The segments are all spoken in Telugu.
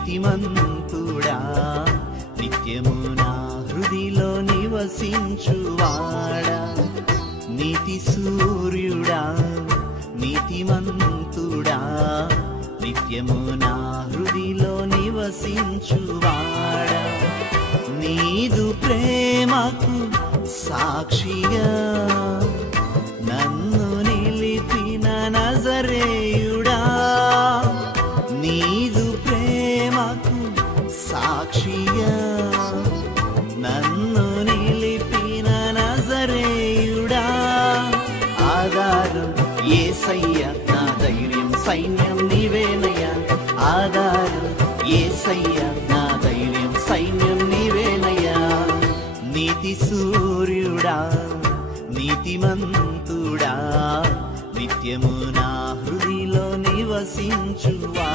నీతిమంతుడా? నిత్యము నా హృదిలో నివసించువాడా? నీతి సూర్యుడా? నీతిమంతుడా? నిత్యము నా హృదిలో నివసించువాడా? నీదు ప్రేమకు సాక్షిగా నన్ను నిలిపిన నజరే నీవేనయ్యా ఆధారం ఏసయ్యా నా ధైర్యం సైన్యం నీవేనయ్యా. నీతి సూర్యుడా నీతిమంతుడా నిత్యము నా హృదిలో నివసించువా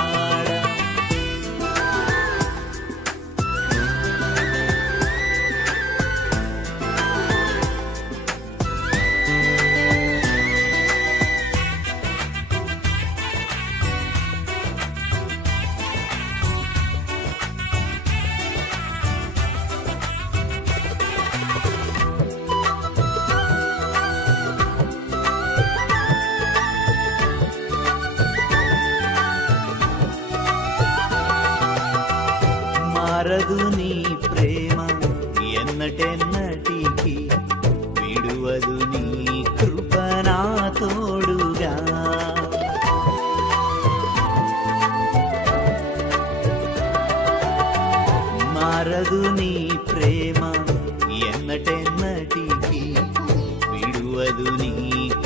మారదు నీ ప్రేమ ఎన్నటెన్నటికి విడువదు నీ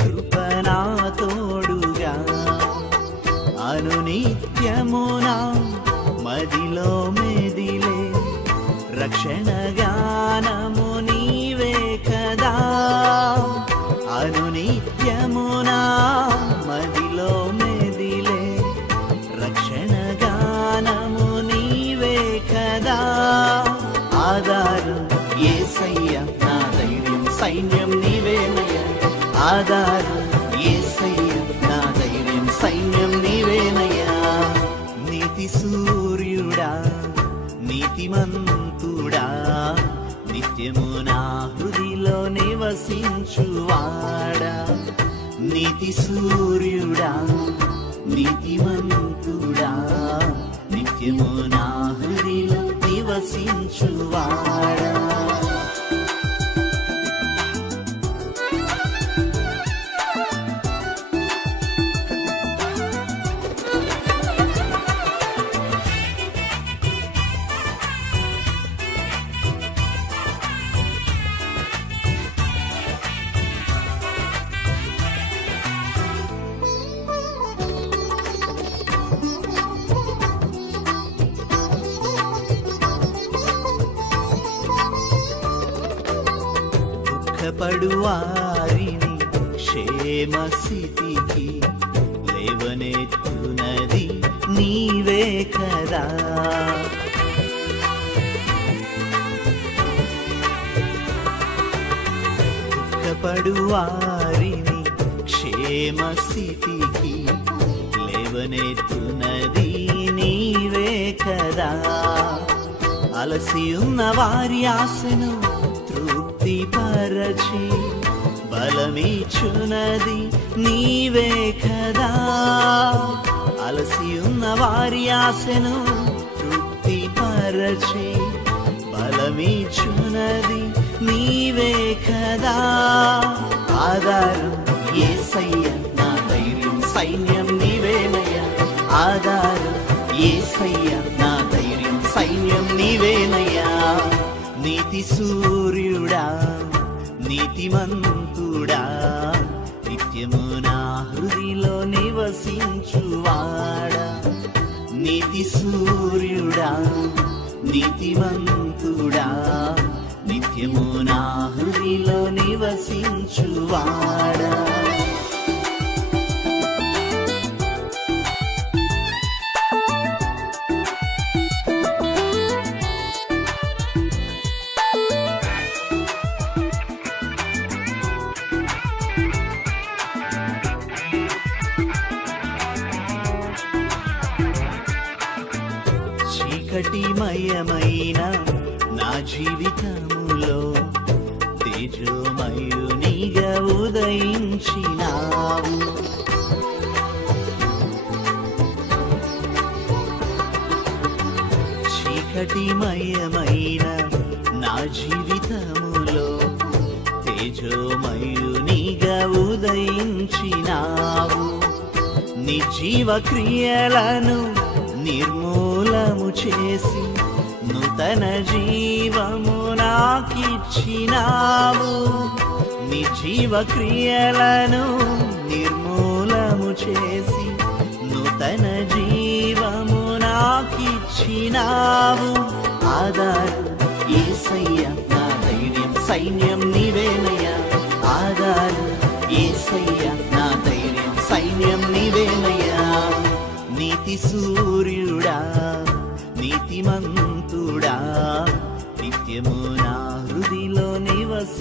కృపనా తోడుగా. అనునిత్యమునా మదిలో మెదిలే రక్షణ నీతి సూర్యుడా నీతిమంతుడా నిత్యము నా హృదిలో నివసించువాడా. దుఃఖపడు వారిని క్షేమ స్థితికి లేవనెత్తునది నీవే కదా. దుఃఖపడు వారిని క్షేమ స్థితికి లేవనెత్తునది నీవే కదా. అలసి ఉన్న వారి ఆశను తృప్తి బలమీచున్నది నీవే కదా. అలసి ఉన్న వారి ఆశను తృప్తి పరచి బలమిచ్చునది నీవే కదా. నిత్యము నా హృదిలో నివసించువాడా. నీతి సూర్యుడా నీతివంతుడా నిత్యము నా హృదిలో నివసించువాడా. చీకటిమయమైన నా జీవితములో తేజోమయునిగా ఉదయించినావు. చీకటిమయమైన నా జీవితములో తేజోమయునిగా ఉదయించినావు. నిర్జీవ క్రియలను చేసి నూతన జీవము నాకిచ్చినావు. నిర్జీవ క్రియలను నిర్మూలము చేసి నూతన జీవము నాకిచ్చినావు. ఆధారు ఏసయ్య నా ధైర్యం సైన్యం నీవేనయ్యా. ఆధారు ఏసయ్య నా ధైర్యం సైన్యం నీవేనయ్యా. నీతి సూర్యుడా నీతిమంతుడా? నిత్యము నా హృదిలో నివసించువాడా?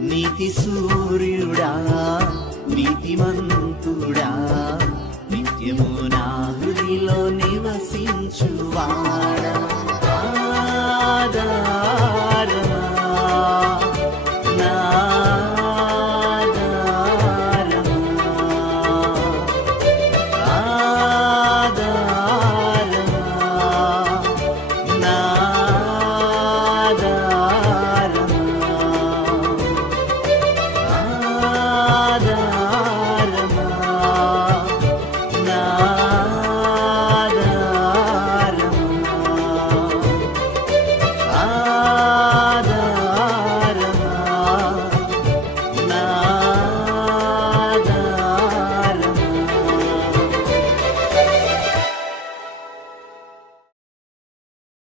నీతి సూర్యుడా? నీతిమంతుడా? నిత్యము నా హృదిలో నివసించువాడా?